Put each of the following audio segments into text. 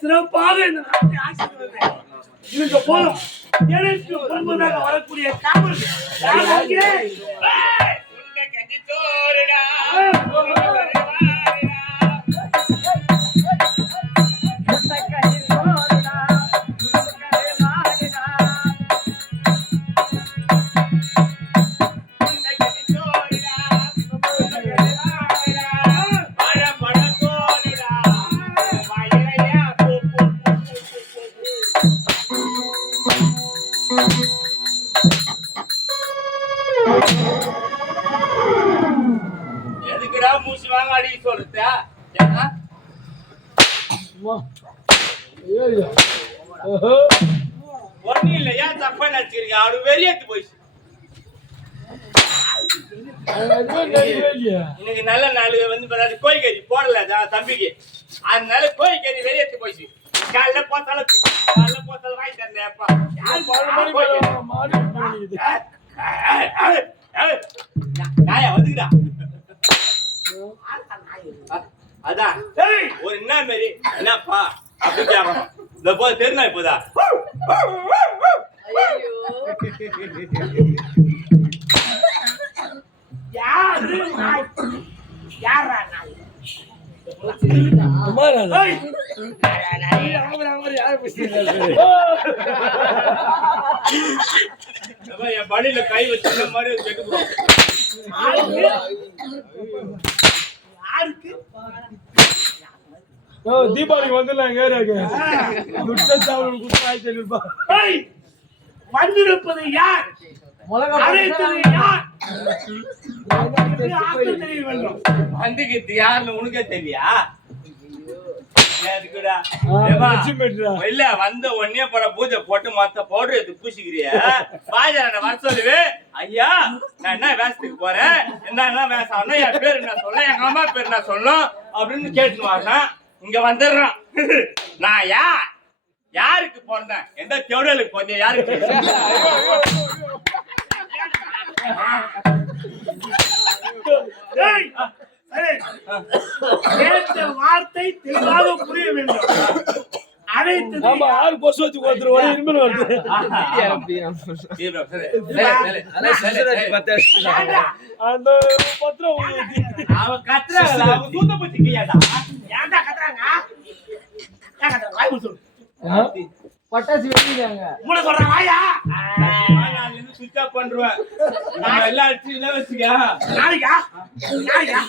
சிறப்பாக இந்த நாட்டை ஆட்சி இருக்க போதும் எனக்கு முன்பதாக வரக்கூடிய காவல் எதுக்குடா மூசி வாங்க அடி சொல்றத ஒண்ணு இல்லையா தப்பா நினைச்சிருக்கீங்க அவரு வெறியத்து போயிடுச்சு இன்னைக்கு நல்ல நாள் வந்து கோழிக்கறி போடல தம்பிக்கு அதனால கோழிக்கறி வெறியத்து போயிடுச்சு காலைல போத்தாலும் வாங்கி தரேன்ப்பா நாயா வந்துக்குடா அதான் ஒரு என்ன மாரி என்னப்பா அப்படி கேட்கணும் இந்த போது தெரியுமா இப்போதா யாரு யாரா நாய் என் பணியில கை வச்சு மாதிரி தீபாவளிக்கு வந்துடலாம் ஏரியாக்கு வந்திருப்பது யார் வந்துக்கிட்டு யாருன்னு உனக்கே தெரியா இல்ல வந்த உடனே பட பூஜை போட்டு மொத்த பவுடர் எடுத்து பூசிக்கிறிய பாஜார வர சொல்லுவே ஐயா நான் என்ன வேஷத்துக்கு போறேன் என்ன வேஷம் என் பேர் என்ன சொல்ல எங்க அம்மா பேர் என்ன சொல்லணும் அப்படின்னு கேட்டுன்னு வரேன் இங்க வந்துடுறான் நான் யாருக்கு பிறந்தேன் எந்த தெவுடலுக்கு பிறந்தேன் யாருக்கு வார்த்தை தெளிவாக புரிய வேண்டும் அனைத்து பட்டாசு வெடிக்கிறாங்க உங்களை சொல்றேன் வாயா சுவிட்ச் ஆஃப் பண்றேன் நான் எல்லாம் அடிச்சு வச்சுக்க நாளைக்கா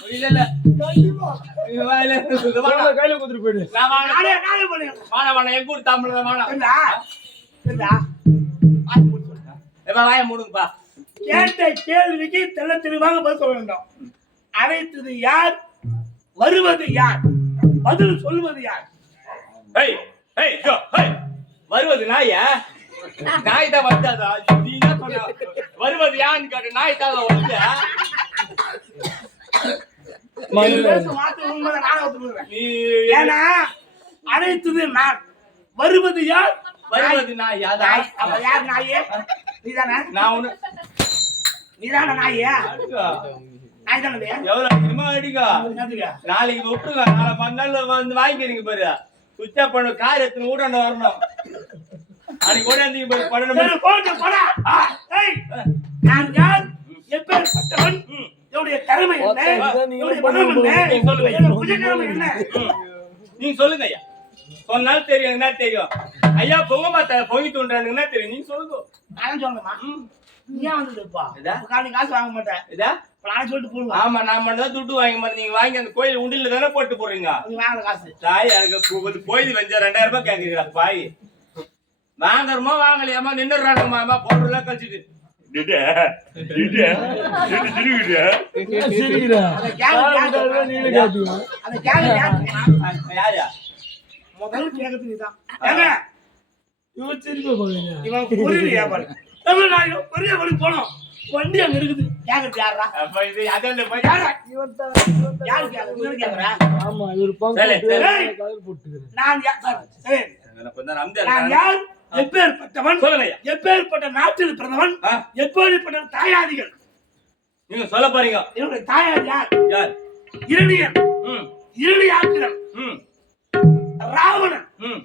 இல்ல இல்ல கையில குடுத்துட்டு போயிடு எங்க ஊர் தமிழ் வாய மூடுங்கப்பா கேட்ட கேள்விக்கு தெல்ல தெளிவாக பதில் சொல்ல வேண்டும் அழைத்தது யார் வருவது யார் பதில் சொல்வது யார் வருவது நாயா நாய் தான் வந்தாதா வருவது யான்னு கேட்டு நாய் தான் வந்து அழைத்தது நான் வருவது யார் வருவது நாய் யார் நாயே நீதானே நான் ஒண்ணு நீதான நாயே எவ்வளவு அடிக்கா நாளைக்கு விட்டுருங்க நாளை மறுநாள் வந்து வாங்கிக்கிறீங்க பாரு சுவிட்ச் ஆஃப் பண்ண கார் எத்தனை ஊடாண்ட வரணும் அன்னைக்கு ஓடாந்தீங்க பாரு படணும் நான் யார், எப்பேற்பட்டவன், என்னுடைய திறமை என்ன, என்னுடைய பலம் என்ன, என்னுடைய புஜக்கிழமை என்ன? நீங்க சொல்லுங்க ஐயா. சொன்னாலும் தெரியும், என்ன தெரியும் ஐயா. பொங்க மாத்த பொங்கி தோன்றானுங்கன்னா தெரியும். நீங்க சொல்லுங்க. நான் சொல்லணுமா? நீ ஏன் வந்துருப்பா? இதா? நீ காசு வாங்க மாட்டேன். இதா? நான் சொல்லிட்டு போடுவேன். ஆமா, நான் மட்டும் தான் துட்டு வாங்கி மாதிரி நீங்க வாங்கி அந்த கோயில் உண்டில தானே போட்டு போறீங்க. நீ வாங்கல காசு. தாயா இருக்க கோயில் வஞ்சா 2000 ரூபாய் கேக்குறீங்களா பாய்? வாங்குறோமா வாங்கலையாமா நின்னுறானுங்கம்மா போடுறல கழிச்சிட்டு. சிரிக்கிறா அந்த கேள்வி நீங்க கேட்டீங்க அந்த கேள்வி யாரா? முதல்ல கேக்குறது நீதான். ஏங்க இவன் சிரிக்க போறீங்க இவன் புரியலையா பாரு. நான் பெரிய வழி போனோம். வண்டி அங்க இருக்குது. கேக்குறது யாரா? அப்ப இது அதல்ல போய் யாரா? இவன் யாரு கேக்குறது? நீ கேக்குறா? ஆமா இவர் பங்கு சரி, சரி. கலர் போட்டுக்கிறேன் நான் யார்? சரி. எனக்கு கொஞ்சம் நம்பிக்கை நான் இருக்கா? யார், எப்பேற்பட்டவன், சொல்லுங்க ஐயா. எப்பேற்பட்ட நாட்டில் பிறந்தவன், ஆ. எப்பேற்பட்ட தாயாதிகள். நீங்க சொல்ல போறீங்க. என்னுடைய தாயார் யார்? யார்? இரணியன், ம் இரணியாக்குறன், ம் ராவணன், ம்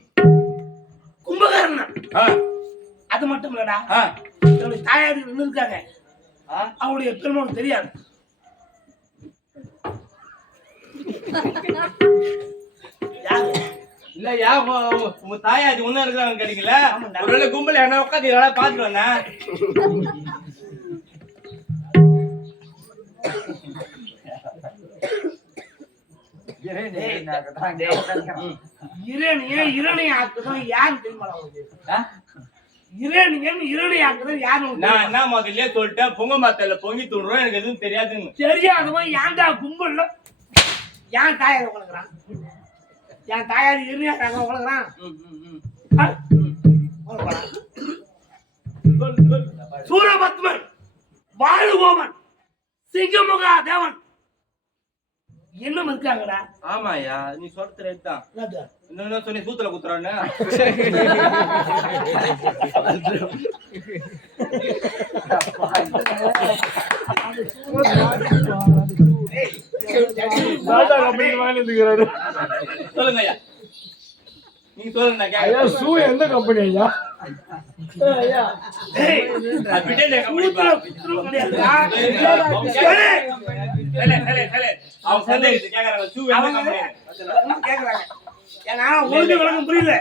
கும்பகர்ணன். ஆ அது மட்டும் இல்லடா, ஆ என்னுடைய தாயாதிகள் இன்னும் இருக்காங்க. ஆ அவங்களுடைய பெருமை தெரியாது. யாரு? இல்ல யா உங்க தாயாதி ஒண்ணு இருக்கிறாங்க கிடைக்கல. ஆமாண்டா. ஒருவேளை கும்பல என்ன உட்காந்து எல்லாம் பாத்துட்டு வந்தேன். இரணியாக்குதான் யாரு தெரியுமா உங்களுக்கு? ஆ? இரணியன் இரணியாக்குதான் யாரு உங்களுக்கு நான் தெரியுமா? என்ன முதல்ல சொல்லிட்டேன், பொங்க மாத்தல பொங்கி தூண்டுறோம், எனக்கு எதுவும் தெரியாதுன்னு. தெரியாதவன் ஏன்டா கும்பல்ல ஏன் தாயார் உங்களுக்குறான்? என் தாயார் இரணியாக்காக உங்களுக்குறான்? ம், ம், ம். சொல்லு, சொல்லு. சூரபத்மன், வாழுகோமன், சிங்கமுகா தேவன் இன்னும் இருக்காங்கடா. ஆமாயா, நீ சொல்றது ரைட் தான். என்னது? என்ன சொன்னி சூத்துல குத்துறான்னு. டாடா கம்பெனி வாங்கி வந்துக்கிறாரு சொல்லுங்க ஐயா. நீங்க சொல்லுங்க நான் ஐயா கேக்குறேன். ஷூ எந்த கம்பெனி ஐயா ஐயா ஏய், அது பின்னாடி கம்பெனி பா. சூத்துல குத்துறது கிடையாதுடா. அவங்க சந்தேகத்தை கேக்குறாங்க. ஷூ எந்த அவங்க கம்பெனி? என்ன கேக்குறாங்க? ஏன்னா ஒழுங்கு விளக்கம் புரியல.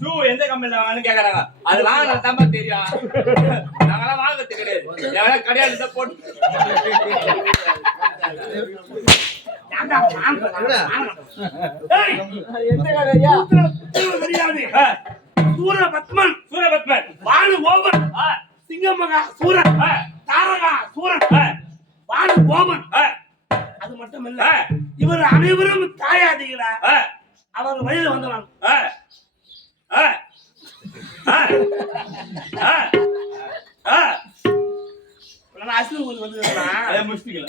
ஷூ எந்த கம்பெனில வாங்கன்னு கேக்குறாங்க. அது வாங்கினா தான் தெரியும். நாங்களாம் வாங்குறது கிடையாது. எவனா கடையாளி தான் போட்டு. ஏன்டா நான் சொல்றேன்? ஏய், எந்த கடை ஐயா சூத்துல குத்துறது கிடையாது. ஆ, சூரபத்மன், சூரபத்மன். வாழுகோமன், ஆ, சிங்கமகா சூரன், ஆ, தாரகா சூரன், ஆ, வாழுகோமன். ஆ, அது மட்டும் இல்ல, ஆ, இவர் அனைவரும் தாயாதிகளா. ஆ, அவர் வழியில வந்தவன். ஆ, ஆ, ஆ, ஆ, ஆ. நான் அஸ்வின் கோயில் வந்துருக்கா? அதை முடிச்சிட்டீங்களா?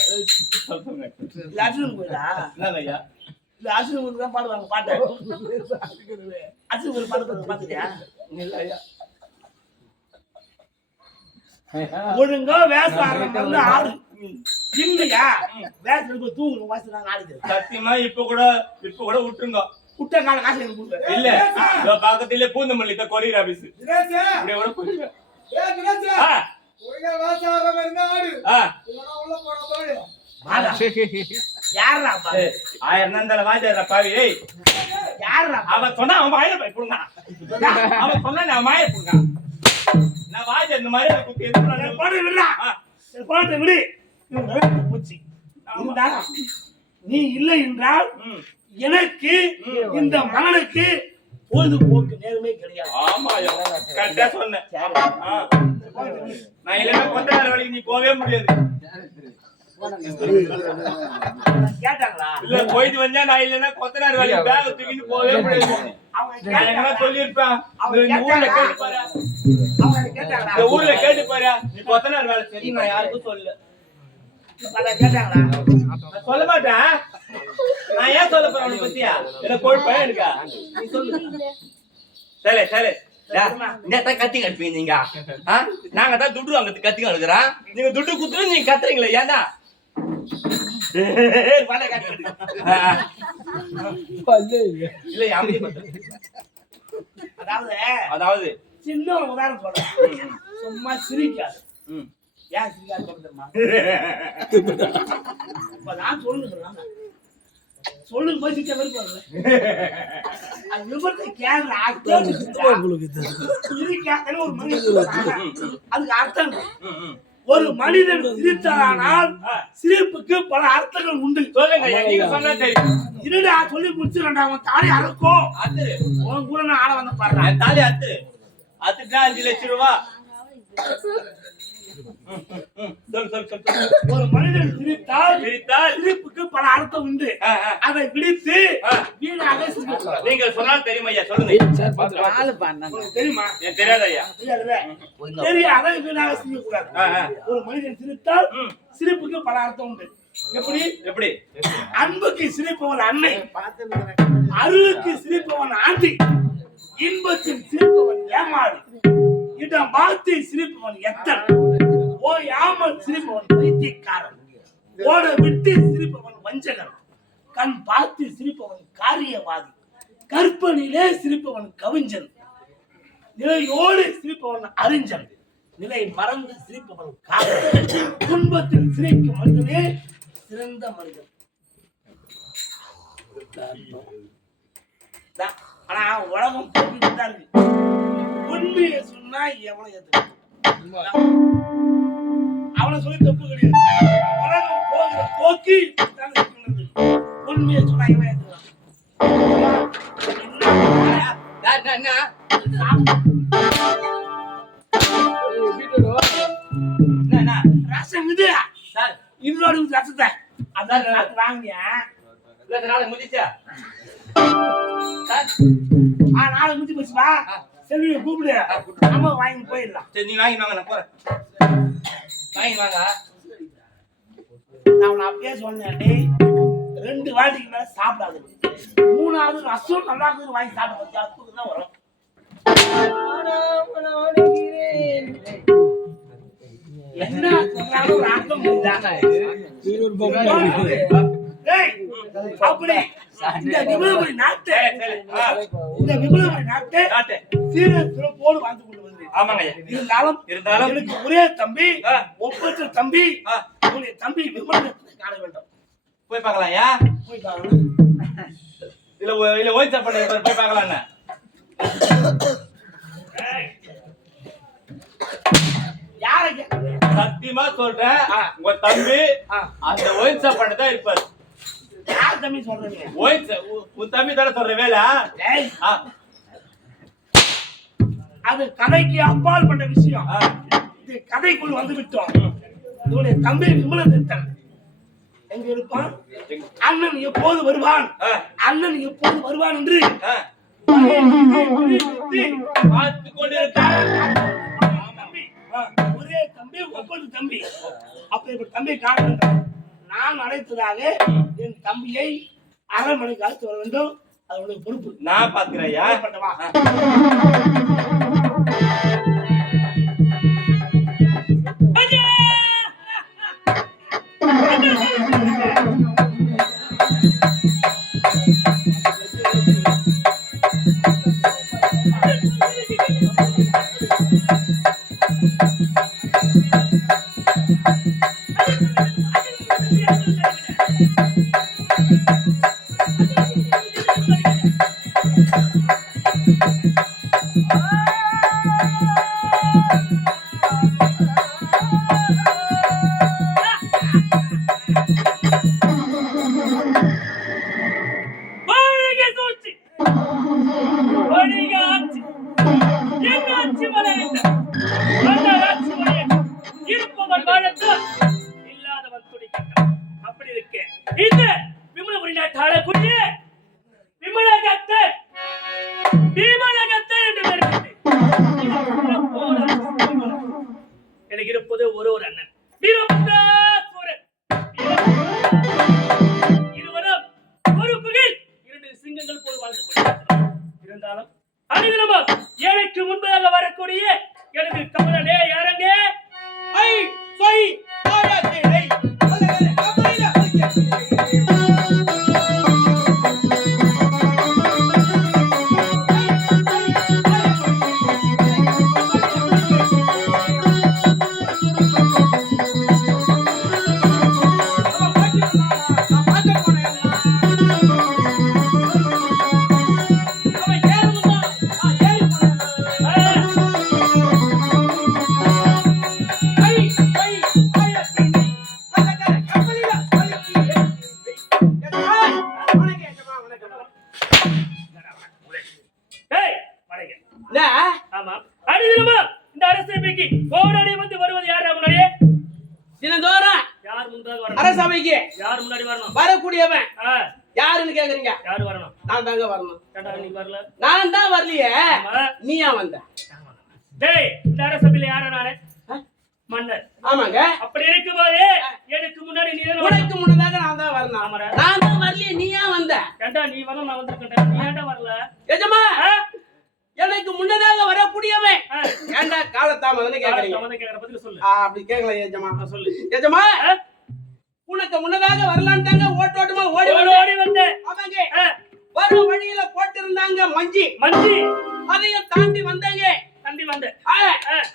சொல்லுங்க. இல்ல அஸ்வின் கோயிலா? என்னங்க ஐயா? இல்ல அஸ்வின் கோயில் தான் பாடுவாங்க பாட்டு. அஸ்வின் கோயில் பாட்டு பாத்துட்டியா? இல்ல ஐயா. ஒழுங்கா வேஷம் ஆடுற வந்து ஆடு இல்லையா? வேஷம் போய் தூங்கணும் வாசி நாங்க ஆடுது. சத்தியமா இப்ப கூட விட்டுருங்க. குட்ட கால காசு எனக்கு கொடுங்க. இல்ல இதோ பக்கத்திலே பூந்தமல்லி தான் கொரியர் ஆபீஸ். இப்படியே கூட போயிடுங்க. ஆ, ஆ. வாடா. யாருடா அப்பா? ஏய், 1000 தான் இருந்தாலும் வாஜாரா பாவி. ஏய், யாருடா? அவன் சொன்னா அவன் வாயில போய் புடுங்க. அவன் சொன்னா நான் வாயில புடுங்க. நான் வாஜா இந்த மாதிரி குத்தி என் எதுக்கு போனை விடுடா. என் போனை விடு. இவன் நல்லா போச்சு. இருந்தா, நீ இல்லை என்றால் எனக்கு இந்த மகனுக்கு பொழுதுபோக்கு நேரமே கிடையாது. ஆமா ஐயா, கரெக்டா சொன்னேன். ஆ. நான் இல்லைன்னா கொத்தனார் வேலைக்கு நீ போகவே முடியாது. கேட்டாங்களா? இல்ல போயிட்டு வந்தா நான் இல்லைன்னா கொத்தனார் வேலைக்கு பேக தூக்கிட்டு போகவே முடியாது. அவங்க நான் எங்கன்னா சொல்லியிருப்பேன். இந்த ஊர்ல கேட்டு பாரு. அவங்க கேட்டாங்களா? இந்த ஊர்ல கேட்டு பாரு. நீ கொத்தனார் வேலை செஞ்சு நான் யாருக்கும் சொல்லல. கேட்டாங்களா? நான் சொல்ல மாட்டேன். நான் ஏன் சொல்ல போறேன் உனக்கு பத்தியா? எனக்கு கொழுப்பா இருக்கா? நீ சொல்லு. சரி சரி. நேத்தா கத்திங்க அடிப்பீங்க நீங்க. நாங்க தான் துட்டு வாங்கறதுக்கு கத்திங்க அடிக்கிறோம். நீங்க துட்டு குத்துரு நீங்க கத்துறீங்களே ஏன்டா? இல்ல அமைதி பண்ற. அதாவது அதாவது சின்ன ஒரு உதாரணம் சொல்றேன். சும்மா சிரிக்காது. ம் ஏன் சிரிக்காது தெரியுமா? இப்ப நான் சொல்லுங்க சொல்லுங்க போய் சிரிச்ச மாதிரி பாருங்க. அது விபத்தை கேள்ற ஒரு மனிதன் அதுக்கு அர்த்தம். ஒரு மனிதன் சிரித்தானால் சிரிப்புக்கு பல அர்த்தங்கள் உண்டு. சொல்லுங்க, நீங்க சொன்னா தெரியும். இருடா சொல்லி முடிச்சிடா. அவன் தாலி அறுக்கும். உன் கூட நான் ஆட வந்து பாடுறேன். தாலி அத்துட்டா 5 லட்சம் ரூபா. ஒரு மனிதன் சிரித்தால் சிரிப்புக்கு பல அர்த்தம் உண்டு. அதை விடுத்து வீணாக சிரிக்கலாம். நீங்க சொன்னால் தெரியுமா ஐயா? சொல்லுங்க. தெரியுமா? எனக்கு தெரியாது ஐயா. தெரியாத வீணாக சிரிக்கக்கூடாது. ஒரு மனிதன் சிரித்தால் சிரிப்புக்கு பல அர்த்தம் உண்டு. எப்படி எப்படி? அன்புக்கு சிரிப்பவன் அன்னை, அருளுக்கு சிரிப்பவன் ஆண்டி, இன்பத்தில் சிரிப்பவன் ஏமாளி, இடம் பார்த்து சிரிப்பவன் எத்தன், ஓயாமல் சிரிப்பவன் பைத்தியக்காரன், ஓட விட்டு சிரிப்பவன் வஞ்சகன், கண் பார்த்து சிரிப்பவன் காரியவாதி, கற்பனையிலே சிரிப்பவன் கவிஞன், நிலையோடு சிரிப்பவன் அறிஞன், நிலை மறந்து சிரிப்பவன் காதல், துன்பத்தில் சிரிக்கும் மனிதனே சிறந்த மனிதன். ஆனா உலகம் போக்கிட்டு தான் இருக்கு. உண்மையை சொன்னா எவனை ஏத்துக்க அவனை சொல்லி தப்பு கிடையாது. உலகம் போகிற போக்கி தான் இருக்கின்றது. உண்மையை சொன்னா எவன் ஏத்துக்கலாம்? ரசம் இது இதோட ரசத்தை அதான் வாங்கியா நாளைக்கு முடிச்சா? நாளை முடிச்சு போச்சுப்பா. செல்வியை கூப்பிடு, நம்ம வாங்கி போயிடலாம். சரி, நீ வாங்கி வாங்க, நான் போறேன். வாங்கி வாங்க. நான் அப்பயே சொன்னேன், 2 வாட்டிக்கு மேல சாப்பிடாது. 3வது ரசம் நல்லா இருக்குது வாங்கி சாப்பிட தான் வரும். என்ன சொன்னாலும் ஒரு அர்த்தம் அப்படி இந்த விமலபுரி நாட்டை சீரத்தோடு வாழ்ந்து கொண்டு வந்தேன். இருந்தாலும் எனக்கு ஒரே தம்பி, ஒப்பற்ற தம்பி, உன்னுடைய தம்பி விமலத்தை காண வேண்டும். போய் பார்க்கலாம். போய் பார்க்கலாம். இல்ல ஓய் சாப்பாடு போய் பார்க்கலாம். சத்தியமா சொல்றேன், உங்க தம்பி அந்த ஒயின் சாப்பாடு தான் இருப்பாரு. யார் தம்பி சொல்றீங்க? உன் தம்பி தானே சொல்ற வேலை. அது கதைக்கு அப்பால் பண்ற விஷயம். இது கதைக்குள் வந்து விட்டோம். இவனுடைய தம்பி விமலதத்தன் எங்க இருப்பான்? அண்ணன் எப்போது வருவான், அண்ணன் எப்போது வருவான் என்று பார்த்து கொண்டிருக்கான். ஒரே தம்பி, ஒவ்வொரு தம்பி. அப்ப தம்பி காண வேண்டும். நான் அழைத்ததாக என் தம்பியை அரண்மனைக்கு அழைத்து வர வேண்டும். அதனுடைய பொறுப்பு நான் பார்க்கிறேன். பண்ணவா? எனக்கு இருப்பது ஒரு அண்ணன் வீரபத்ரேஸ்வரன். இருவரும் ஒரு குகையில் 2 சிங்கங்கள் போல் வாழ்ந்து கொண்டிருக்கிறார். இருந்தாலும் அனைவரும் ஏழைக்கு முன்பதாக வரக்கூடிய எனது கமலனே யாரங்கே ஐ சொய் ஆராதனை சபைக்கு யார் முன்னாடி வரணும்? வரக்கூடியவன் ஆ, யாருன்னு கேக்குறீங்க? யாரு வரணும்? நான் தாங்க வரணும். ஏன்டா நீ வரல? நான் தான் வரலையே, ஆமா. நீ ஏன் வந்த? டேய், இந்த அரசபையில யாரா நானு? மன்னர். ஆமாங்க, அப்படி இருக்கும்போது எனக்கு முன்னாடி நீ தானே உனக்கு வரணும். முன்னதாக நான் தான் வரணும். ஆமாடா. நான் தான் வரலையே, நீ ஏன் வந்த? ஏன்டா நீ வரணும், நான் வந்திருக்கேன்டா. நீ ஏன்டா வரல? எஜமா, ஆ? எனக்கு முன்னதாக வரக்கூடியவன் ஆ. ஏன்டா காலத்தாமதன்னு கேக்குறீங்க? சம்மந்தம் கேக்குற பதில் சொல்லு. அப்படி கேட்கல எஜமா. சொல்லு. எஜமா, ஆ? உனக்கு முன்னதாக வரலான்ட்டாங்க, ஓட்டோட்டமா ஓடி ஓடி வந்தேன். ஓடி வந்த. அவங்க ஆ, வர வழியில போட்டிருந்தாங்க மஞ்சி, மஞ்சி அதையும் தாண்டி வந்தாங்க. தம்பி வந்த. ஆ,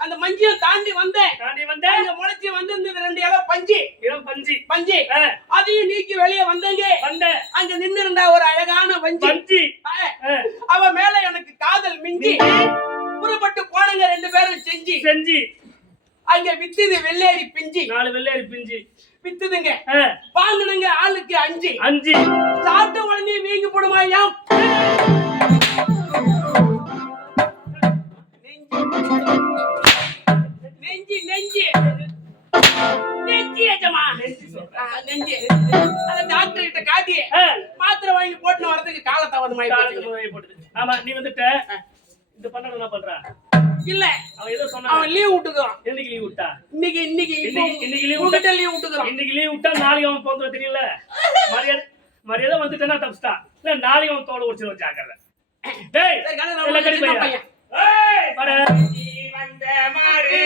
அந்த மஞ்சியும் தாண்டி வந்தேன். தாண்டி வந்த. அங்க முளைச்சி வந்திருந்தது 2 இலை பஞ்சி, இளம் பஞ்சி. பஞ்சி ஆ, அதையும் நீக்கி வெளியே வந்தாங்க. வந்த. அங்க நின்னு இருந்தா ஒரு அழகான வஞ்சி. பஞ்சி. ஆ, ஆ, அவ மேல எனக்கு காதல் மிஞ்சி புறப்பட்டு போனங்க 2 பேரும் செஞ்சி. செஞ்சி. அங்க வித்துது வெள்ளேரி பிஞ்சி, 4 வெள்ளேரி பிஞ்சி. வித்துதுங்க. ஆ, வாங்குனங்க ஆளுக்கு 5. 5. சாப்பிட்ட உடனே வீங்கி போடுமாயாம். நெஞ்சி நெஞ்சி நெஞ்சி எஜமா, நெஞ்சி சொல்ற. நெஞ்சி. அந்த டாக்டர் கிட்ட காட்டி ஆ, மாத்திரை வாங்கி போட்டு வரதுக்கு காலத்தாமதமாயி காலுக்கு போச்சு. நோயை போட்டுது. ஆமா, நீ வந்துட்ட. இந்த பண்ண என்ன பண்றா? இல்ல, அவன் ஏதோ சொன்னா. அவன் லீவ் விட்டுக்கிறான். என்னைக்கு லீவ் விட்டா? இன்னைக்கு இன்னைக்கு இன்னைக்கு leave உங்ககிட்ட லீவ் விட்டுக்கிறான். இன்னைக்கு லீவ் விட்டா நாளைக்கு அவன் போந்துட தெரியல. மரியாதை வந்துட்டேன்னா தப்பிச்சிட்டா. இல்ல நாளைக்கு அவன் தோலை உடிச்சு வச்சாக்கல. டேய், சரி, கதை நான் இல்ல, உனக்கு கடி சின்ன பையன். பையன். ஏய், வாடா. நீ வந்த மாறு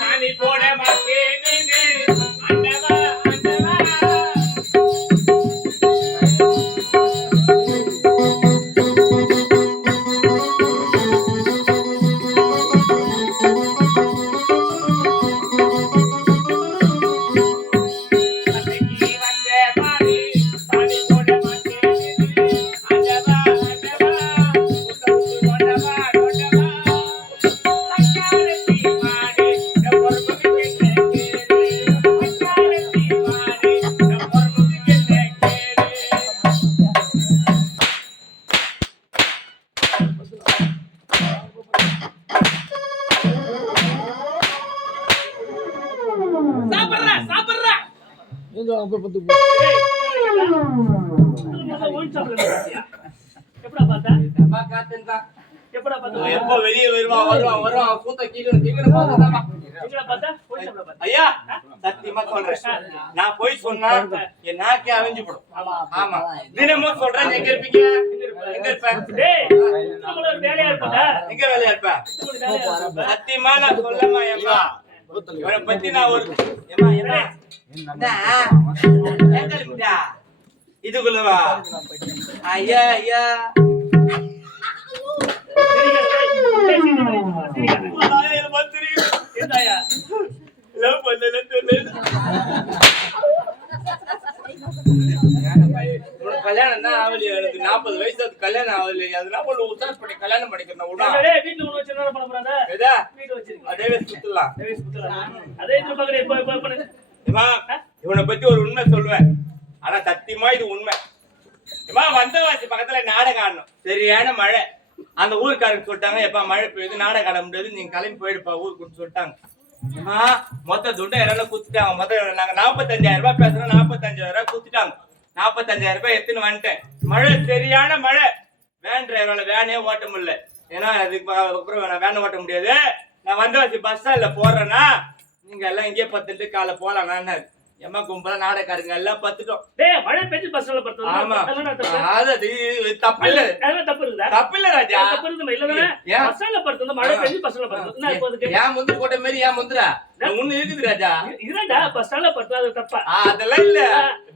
நானி போட மாட்டேன்னு ஆண்டவா ஆண்டவா. அன்னைக்கு வந்த மாறு நானி போட மாட்டேன்னு ஆண்டவா ஆண்டவா. உத்தமு கொண்டவா கொண்டவா. சக்காரத்தி மாறு பொறுமுக்கு கேளு. சக்காரத்தி மாறு பொறுமுக்கு கேளு. சாப்பிடுறா சாப்பிடுறா. நீங்க அவங்க பத்து ஏய், முதல்ல ஒயின் ஷாப்ல இருந்தியா? எப்படா பார்த்தா? அம்மா காத்துந்தா. எப்படா பார்த்தா? எப்போ வெளியே வருவான் கூத்த கீழே பார்த்துதாமா. எங்கடா பார்த்தா? ஒயின் ஷாப்ல பார்த்தா? ஐயா சத்தியமா சொல்றேன், நான் போய் சொன்னா என் நாக்கே அவிஞ்சு போடும். ஆமா, தினமும் சொல்றேன். எங்க இருப்பீங்க? எங்க இருப்பேன்? டேய், நம்மள ஒரு வேலையா இருப்படா. எங்க வேலையா இருப்ப? நம்மள வேலையா இருப்ப. சத்தியமா நான் சொல்லமா ஏமா இவனை பத்தி நான் ஒரு ஏமா இதுக்குள்ளவா? ஐயா ஐயா என்னடா? லவ் பண்ணல கல்யாணம் தான் ஆகலையா? எனக்கு 40 வயசு கல்யாணம் ஆகலையா? அதெல்லாம் ஒண்ணு உத்தார் பண்ணி கல்யாணம் பண்ணிக்கிறேன் விடா. டேய், வீட்ல ஒண்ணு வச்சு என்ன பண்ண போறாங்க? எதா வீட்ல வச்சிருக்கீங்க. அதே சுத்தலாம். டேய், சுத்தலாம். அதே இந்த பக்கத்துல இப்ப பண்ணு. ஏமா இவனை பத்தி ஒரு உண்மை சொல்லுவேன், ஆனா சத்தியமா இது உண்மை. ஏமா வந்தவாசி பக்கத்துல நாடகம் ஆடணும், சரியான மழை. அந்த ஊருக்காரங்க சொல்லிட்டாங்க, எப்ப மழை பெய்யுது நாடகம் ஆட முடியாது, நீங்க கிளம்பி போயிடுப்பா ஊருக்குன்னு சொல்லிட்டாங்க. ஏமா மொத்த துண்டை யாராலும் குத்துட்டாங்க. நாங்க 45,000 ரூபாய் பேசுறோம், 45,000 ரூபாய் குத்துட்டாங்க. 45,000 ரூபாய் எடுத்துன்னு வந்துட்டேன். மழை சரியான மழை, வேன் டிரைவரால வேனே ஓட்ட முடியல. ஏன்னா அதுக்கப்புறம் நான் வேன் ஓட்ட முடியாது. நான் வந்தவாசி பஸ் ஸ்டாண்ட்ல போறேன்னா நீங்க எல்லாம் இங்கே பத்துட்டு காலை போலாம். நான் எம்மா கும்பலா நாடகாருங்க எல்லாம் பத்துட்டோம். டேய், மழை பெஞ்சு பஸ்ல படுத்து. ஆமா அதெல்லாம் தப்பு. அது தப்பு இல்ல, அதெல்லாம் தப்பு இருக்குதா? தப்பு இல்ல ராஜா. தப்பு இருக்குமா? இல்லதானே? ஏன்? பஸ்ல படுத்து மழை பெஞ்சு பஸ்ல படுத்து. என்ன இப்போ அதுக்கு? ஏன் முந்திரி போட்ட மாதிரி ஏன் முந்திரா ஒண்ணு இருக்குது ராஜா. இதுடா பஸ்ல படுத்து அது தப்பா? அதெல்லாம் இல்ல,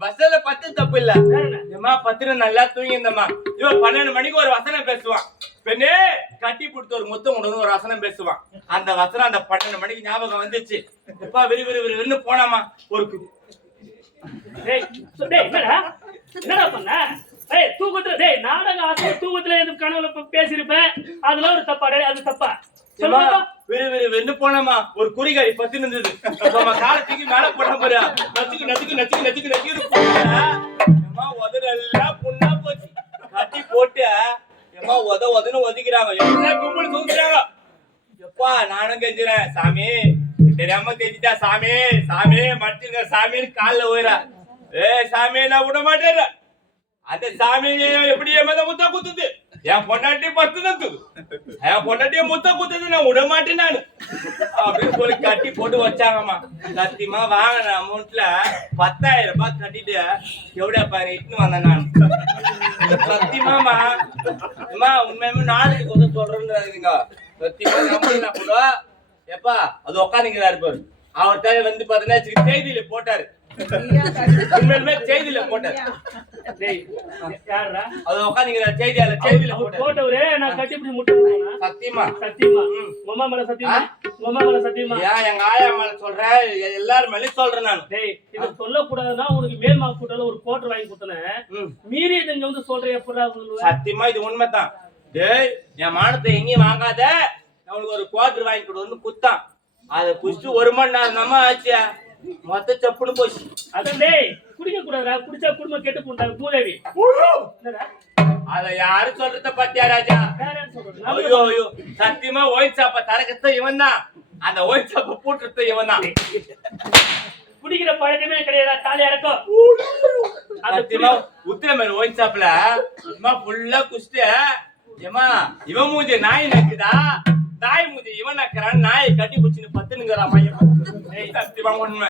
பஸ்ல பத்து தப்பு இல்ல. வேற என்ன? ஏமா பத்திரம் நல்லா தூங்கி இருந்தம்மா. இவன் 12 மணிக்கு ஒரு வசனம் பேசுவான். பெண்ணே கட்டி பிடித்த ஒரு முத்தம் உடனே ஒரு வசனம் பேசுவான். அந்த வசனம் அந்த 12 மணிக்கு ஞாபகம் வந்துச்சு. எப்பா விறுவிறுன்னு போனாமா ஒரு டேய், டேய், என்னடா? என்னடா பண்ண? ஏய், தூக்கத்துல டேய் நாடக ஆசை தூக்கத்துல எது கனவுல பேசிருப்பேன். அதுல ஒரு தப்பா? டேய், அது தப்பா? சொல்லுங்க. விறுவிறுன்னு போனாமா ஒரு குறிகாரி பத்தி இருந்தது. காலத்துக்கு மேல போன போறா நச்சுக்கு நச்சுக்கு நச்சுக்கு நச்சுக்கு நச்சுக்கு உதறெல்லாம் புண்ணா போச்சு. கட்டி போட்டு எம்மா உதன்னு ஒதுக்கிறாங்க. எல்லாம் கும்பல் தூங்குறாங்க. எப்பா நானும் கெஞ்சுறேன், சாமி தெரியாம தெரிஞ்சுட்டா சாமி சாமி மடிச்சிருங்க சாமின்னு காலில் போயிடா. ஏய் சாமி நான் விட மாட்டேன் அந்த சாமி எப்படி என் மேல முத்த குத்துது என் பொண்டாட்டி பத்து தத்துது என் பொண்டாட்டிய முத்த குத்துது நான் விட மாட்டேன் நானு அப்படின்னு சொல்லி கட்டி போட்டு வச்சாங்கம்மா சத்தியமா வாங்கின அமௌண்ட்ல 10,000 ரூபாய் கட்டிட்டு எவ்வளவு பாரு இட்டுன்னு வந்தேன் நான் சத்தியமாமா அம்மா உண்மையுமே நாளைக்கு கொஞ்சம் சொல்றேன்னு சத்தியமா நம்புறா கூட எப்பா அது உட்காந்துங்கிறாரு பாரு அவர்கிட்ட வந்து பாத்தீங்கன்னா செய்தியில போட்டாரு உண்மையுமே செய்தியில போட்டாரு டேய் யாரா அது உட்காந்துங்கிறாரு செய்தியில போட்டாரு போட்டவரே நான் கட்டி பிடி முட்டை போடுறேன் சத்தியமா சத்தியமா உம்மா மேல சத்தியமா உம்மா மேல சத்தியமா ஏன் எங்க ஆயா மேல சொல்றேன் எல்லாரும் மேலயும் சொல்றேன் நான் டேய் இது சொல்லக்கூடாதுன்னா உனக்கு மேல் மாக்கூட்டால ஒரு கோட்டர் வாங்கி கொடுத்தனேன் மீறி இங்க வந்து சொல்றேன் எப்படா சொல்லுவேன் சத்தியமா இது உண்மைதான் டேய் என் மானத்தை எங்கேயும் வாங்காத அவனுக்கு ஒரு குவார்டர் வாங்கி கொடுன்னு குத்தான் அதை குடிச்சு 1 மணி நேரம் நம்ம ஆச்சியா மொத்த சப்புன்னு போச்சு அதான் டேய் குடிக்க கூடாதா குடிச்சா குடும்பம் கெட்டு போட்டாங்க மூதேவி அத யாரு சொல்றத பத்தியா ராஜா ஐயோ ஐயோ சத்தியமா ஒயின் சாப்ப தரக்கத்த இவன் தான் அந்த ஒயின் சாப்ப போட்டுறது இவன் தான் குடிக்கிற பழக்கமே கிடையாது தாலியா இருக்கும் சத்தியமா உத்திரமேர் ஒயின் சாப்ல ஃபுல்லா குடிச்சிட்டு ஏமா இவன் மூஞ்சி நாய் நக்குதா நாய் மூஞ்சி இவன் நக்கிறான் நாயை கட்டி பிடிச்சின்னு பத்துனுங்கிறான் சத்தியமா உண்மை